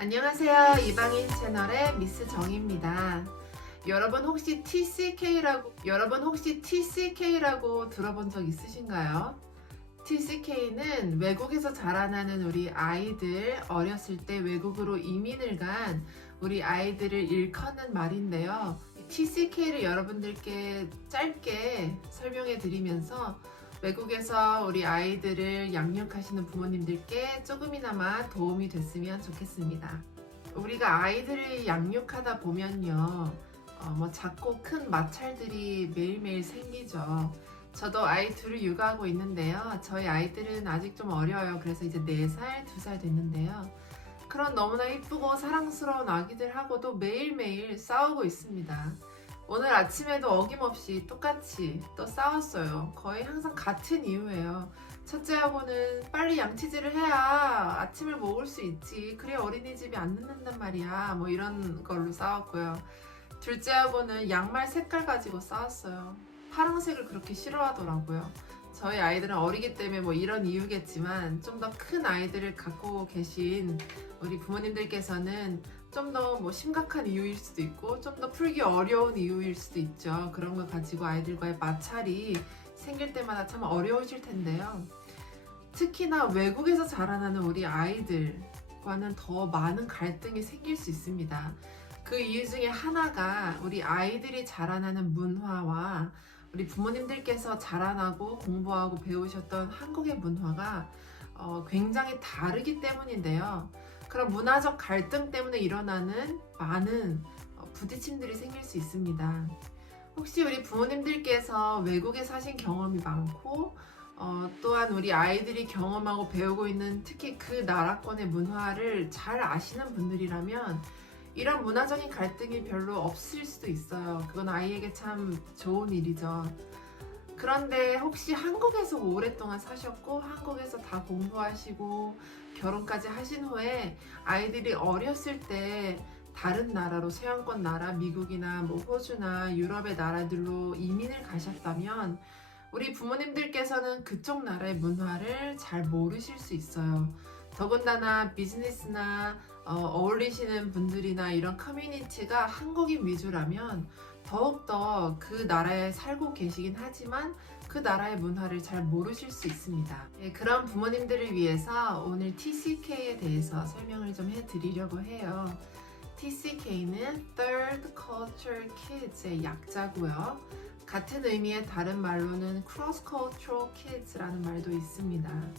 안녕하세요. 이방인 채널의 미스 정입니다. 여러분 혹시 TCK라고 들어본 적 있으신가요? TCK는 외국에서 자라나는 우리 아이들, 어렸을 때 외국으로 이민을 간 우리 아이들을 일컫는 말인데요. TCK를 여러분들께 짧게 설명해 드리면서 외국에서 우리 아이들을 양육하시는 부모님들께 조금이나마 도움이 됐으면 좋겠습니다. 우리가 아이들을 양육하다 보면요, 작고 큰 마찰들이 매일매일 생기죠. 저도 아이 둘을 육아하고 있는데요. 저희 아이들은 아직 좀 어려요. 그래서 이제 4살, 2살 됐는데요. 그런 너무나 이쁘고 사랑스러운 아기들하고도 매일매일 싸우고 있습니다. 오늘 아침에도 어김없이 똑같이 또 싸웠어요. 거의 항상 같은 이유예요. 첫째하고는 빨리 양치질을 해야 아침을 먹을 수 있지. 그래야 어린이집이 안 늦는단 말이야. 뭐 이런 걸로 싸웠고요. 둘째하고는 양말 색깔 가지고 싸웠어요. 파란색을 그렇게 싫어하더라고요. 저희 아이들은 어리기 때문에 뭐 이런 이유겠지만 좀 더 큰 아이들을 갖고 계신 우리 부모님들께서는 좀 더 뭐 심각한 이유일 수도 있고 좀 더 풀기 어려운 이유일 수도 있죠. 그런 걸 가지고 아이들과의 마찰이 생길 때마다 참 어려우실 텐데요. 특히나 외국에서 자라나는 우리 아이들과는 더 많은 갈등이 생길 수 있습니다. 그 이유 중에 하나가 우리 아이들이 자라나는 문화와 우리 부모님들께서 자라나고 공부하고 배우셨던 한국의 문화가 굉장히 다르기 때문인데요. 그런 문화적 갈등 때문에 일어나는 많은 부딪힘들이 생길 수 있습니다. 혹시 우리 부모님들께서 외국에 사신 경험이 많고 또한 우리 아이들이 경험하고 배우고 있는 특히 그 나라권의 문화를 잘 아시는 분들이라면 이런 문화적인 갈등이 별로 없을 수도 있어요. 그건 아이에게 참 좋은 일이죠. 그런데 혹시 한국에서 오랫동안 사셨고 한국에서 다 공부하시고 결혼까지 하신 후에 아이들이 어렸을 때 다른 나라로 서양권 나라, 미국이나 뭐 호주나 유럽의 나라들로 이민을 가셨다면 우리 부모님들께서는 그쪽 나라의 문화를 잘 모르실 수 있어요. 더군다나 비즈니스나 어울리시는 분들이나 이런 커뮤니티가 한국인 위주라면 더욱더 그 나라에 살고 계시긴 하지만 그 나라의 문화를 잘 모르실 수 있습니다. 그런 부모님들을 위해서 오늘 TCK에 대해서 설명을 좀 해드리려고 해요. TCK는 Third Culture Kids의 약자고요. 같은 의미의 다른 말로는 Cross Cultural Kids라는 말도 있습니다.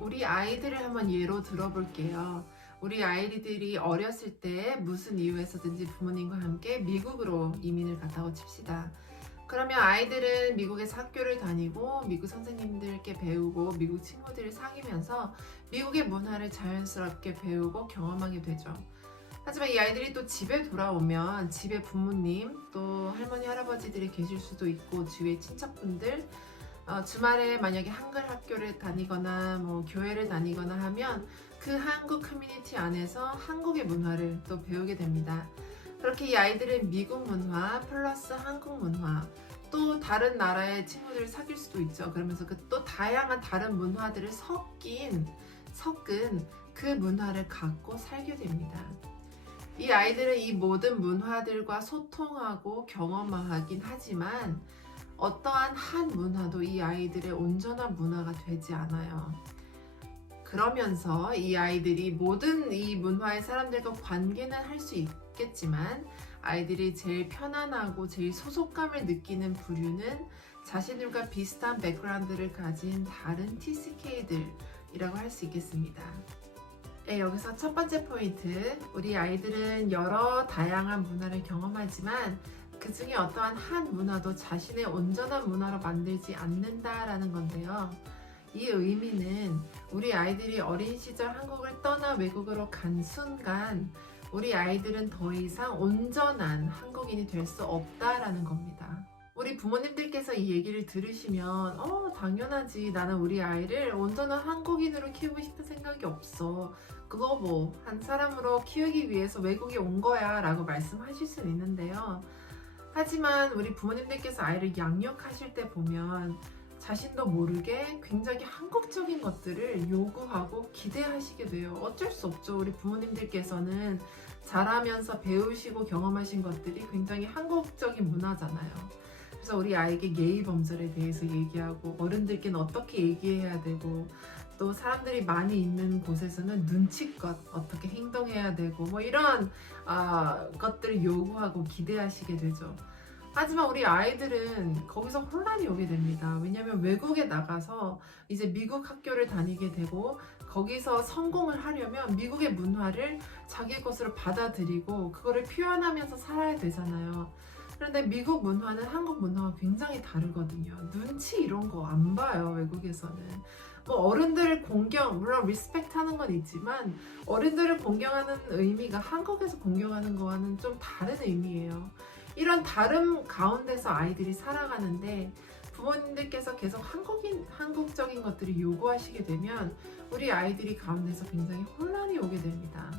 우리 아이들을 한번 예로 들어볼게요. 우리 아이들이 어렸을 때 무슨 이유에서든지 부모님과 함께 미국으로 이민을 갔다고 칩시다. 그러면 아이들은 미국에서 학교를 다니고 미국 선생님들께 배우고 미국 친구들을 사귀면서 미국의 문화를 자연스럽게 배우고 경험하게 되죠. 하지만 이 아이들이 또 집에 돌아오면 집에 부모님 또 할머니 할아버지들이 계실 수도 있고 주위의 친척분들 주말에 만약에 한글 학교를 다니거나 뭐 교회를 다니거나 하면 그 한국 커뮤니티 안에서 한국의 문화를 또 배우게 됩니다. 그렇게 이 아이들은 미국 문화 플러스 한국 문화 또 다른 나라의 친구들을 사귈 수도 있죠. 그러면서 그 또 다양한 다른 문화들을 섞은 그 문화를 갖고 살게 됩니다. 이 아이들은 이 모든 문화들과 소통하고 경험하긴 하지만 어떠한 한 문화도 이 아이들의 온전한 문화가 되지 않아요. 그러면서 이 아이들이 모든 이 문화의 사람들과 관계는 할 수 있겠지만 아이들이 제일 편안하고 제일 소속감을 느끼는 부류는 자신들과 비슷한 백그라운드를 가진 다른 TCK들이라고 할 수 있겠습니다. 네, 여기서 첫 번째 포인트, 우리 아이들은 여러 다양한 문화를 경험하지만 그 중에 어떠한 한 문화도 자신의 온전한 문화로 만들지 않는다라는 건데요. 이 의미는 우리 아이들이 어린 시절 한국을 떠나 외국으로 간 순간 우리 아이들은 더 이상 온전한 한국인이 될 수 없다라는 겁니다. 우리 부모님들께서 이 얘기를 들으시면 당연하지. 나는 우리 아이를 온전한 한국인으로 키우고 싶은 생각이 없어. 그거 뭐 한 사람으로 키우기 위해서 외국에 온 거야 라고 말씀하실 수는 있는데요. 하지만 우리 부모님들께서 아이를 양육하실 때 보면 자신도 모르게 굉장히 한국적인 것들을 요구하고 기대하시게 돼요. 어쩔 수 없죠. 우리 부모님들께서는 자라면서 배우시고 경험하신 것들이 굉장히 한국적인 문화잖아요. 그래서 우리 아이에게 예의 범절에 대해서 얘기하고 어른들께는 어떻게 얘기해야 되고 또 사람들이 많이 있는 곳에서는 눈치껏 어떻게 행동해야 되고 뭐 이런 것들을 요구하고 기대하시게 되죠. 하지만 우리 아이들은 거기서 혼란이 오게 됩니다. 왜냐하면 외국에 나가서 이제 미국 학교를 다니게 되고 거기서 성공을 하려면 미국의 문화를 자기 것으로 받아들이고 그거를 표현하면서 살아야 되잖아요. 그런데 미국 문화는 한국 문화와 굉장히 다르거든요. 눈치 이런 거 안 봐요, 외국에서는. 뭐 어른들을 물론 리스펙트 하는 건 있지만 어른들을 공경하는 의미가 한국에서 공경하는 거와는 좀 다른 의미예요. 이런 다름 가운데서 아이들이 살아가는데 부모님들께서 계속 한국적인 것들을 요구하시게 되면 우리 아이들이 가운데서 굉장히 혼란이 오게 됩니다.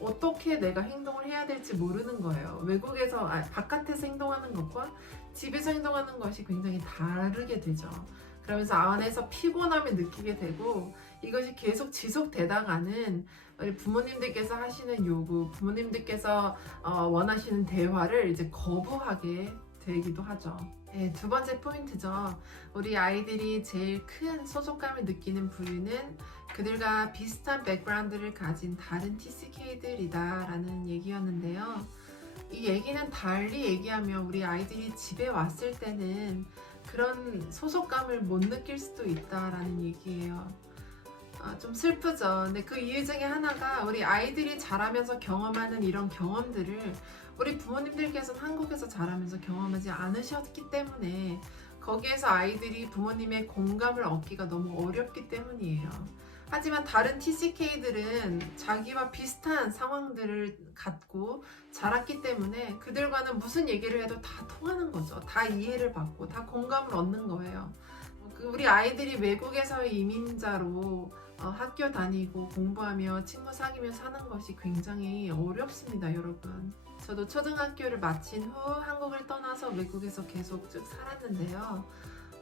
어떻게 내가 행동을 해야 될지 모르는 거예요. 외국에서 바깥에서 행동하는 것과 집에서 행동하는 것이 굉장히 다르게 되죠. 그러면서 안에서 피곤함을 느끼게 되고 이것이 계속 지속되다가는 우리 부모님들께서 하시는 요구, 부모님들께서 원하시는 대화를 이제 거부하게 되기도 하죠. 네, 두 번째 포인트죠. 우리 아이들이 제일 큰 소속감을 느끼는 부류는 그들과 비슷한 백그라운드를 가진 다른 TCK들이다 라는 얘기였는데요. 이 얘기는 달리 얘기하면 우리 아이들이 집에 왔을 때는 그런 소속감을 못 느낄 수도 있다라는 얘기예요. 좀 슬프죠. 근데 그 이유 중에 하나가 우리 아이들이 자라면서 경험하는 이런 경험들을 우리 부모님들께서는 한국에서 자라면서 경험하지 않으셨기 때문에 거기에서 아이들이 부모님의 공감을 얻기가 너무 어렵기 때문이에요. 하지만 다른 TCK들은 자기와 비슷한 상황들을 갖고 자랐기 때문에 그들과는 무슨 얘기를 해도 다 통하는 거죠. 다 이해를 받고 다 공감을 얻는 거예요. 우리 아이들이 외국에서의 이민자로 학교 다니고 공부하며 친구 사귀며 사는 것이 굉장히 어렵습니다, 여러분. 저도 초등학교를 마친 후 한국을 떠나서 외국에서 계속 쭉 살았는데요.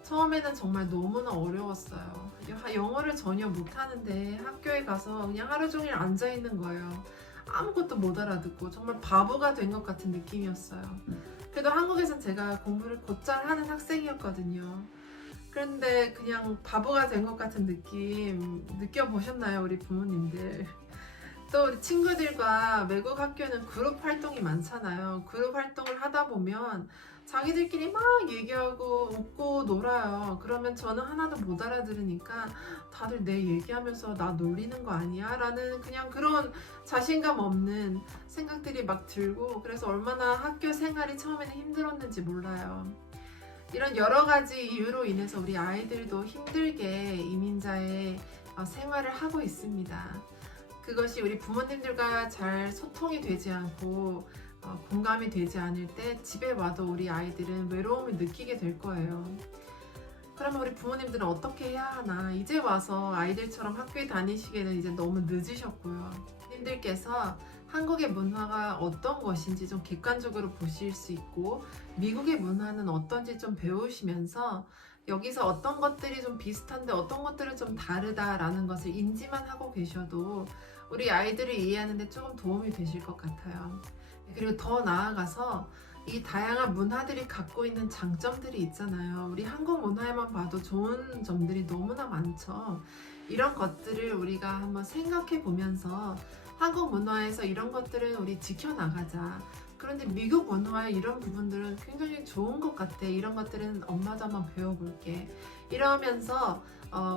처음에는 정말 너무나 어려웠어요. 영어를 전혀 못하는데 학교에 가서 그냥 하루 종일 앉아있는 거예요. 아무것도 못 알아듣고 정말 바보가 된 것 같은 느낌이었어요. 그래도 한국에선 제가 공부를 곧잘 하는 학생이었거든요. 그런데 그냥 바보가 된 것 같은 느낌 느껴보셨나요, 우리 부모님들? 또 우리 친구들과 외국 학교는 그룹 활동이 많잖아요. 그룹 활동을 하다 보면 자기들끼리 막 얘기하고 웃고 놀아요. 그러면 저는 하나도 못 알아들으니까 다들 내 얘기하면서 나 놀리는 거 아니야? 라는 그냥 그런 자신감 없는 생각들이 막 들고 그래서 얼마나 학교 생활이 처음에는 힘들었는지 몰라요. 이런 여러 가지 이유로 인해서 우리 아이들도 힘들게 이민자의 생활을 하고 있습니다. 그것이 우리 부모님들과 잘 소통이 되지 않고 공감이 되지 않을 때 집에 와도 우리 아이들은 외로움을 느끼게 될 거예요. 그러면 우리 부모님들은 어떻게 해야 하나? 이제 와서 아이들처럼 학교에 다니시기에는 이제 너무 늦으셨고요. 님들께서 한국의 문화가 어떤 것인지 좀 객관적으로 보실 수 있고 미국의 문화는 어떤지 좀 배우시면서 여기서 어떤 것들이 좀 비슷한데 어떤 것들은 좀 다르다라는 것을 인지만 하고 계셔도 우리 아이들을 이해하는 데 조금 도움이 되실 것 같아요. 그리고 더 나아가서 이 다양한 문화들이 갖고 있는 장점들이 있잖아요. 우리 한국 문화에만 봐도 좋은 점들이 너무나 많죠. 이런 것들을 우리가 한번 생각해 보면서 한국 문화에서 이런 것들은 우리 지켜나가자. 그런데 미국 문화의 이런 부분들은 굉장히 좋은 것 같아. 이런 것들은 엄마도 한번 배워볼게. 이러면서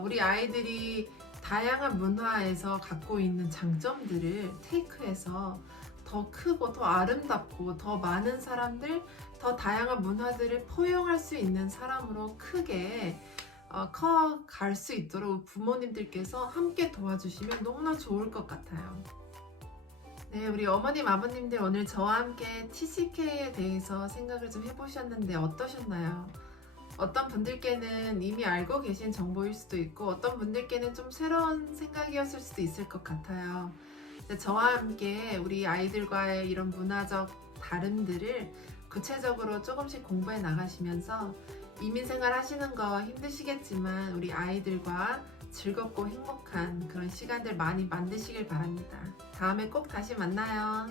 우리 아이들이 다양한 문화에서 갖고 있는 장점들을 테이크해서 더 크고 더 아름답고 더 많은 사람들, 더 다양한 문화들을 포용할 수 있는 사람으로 크게 커갈 수 있도록 부모님들께서 함께 도와주시면 너무나 좋을 것 같아요. 네, 우리 어머님, 아버님들 오늘 저와 함께 TCK에 대해서 생각을 좀 해보셨는데 어떠셨나요? 어떤 분들께는 이미 알고 계신 정보일 수도 있고 어떤 분들께는 좀 새로운 생각이었을 수도 있을 것 같아요. 저와 함께 우리 아이들과의 이런 문화적 다름들을 구체적으로 조금씩 공부해 나가시면서 이민 생활 하시는 거 힘드시겠지만 우리 아이들과 즐겁고 행복한 그런 시간들 많이 만드시길 바랍니다. 다음에 꼭 다시 만나요.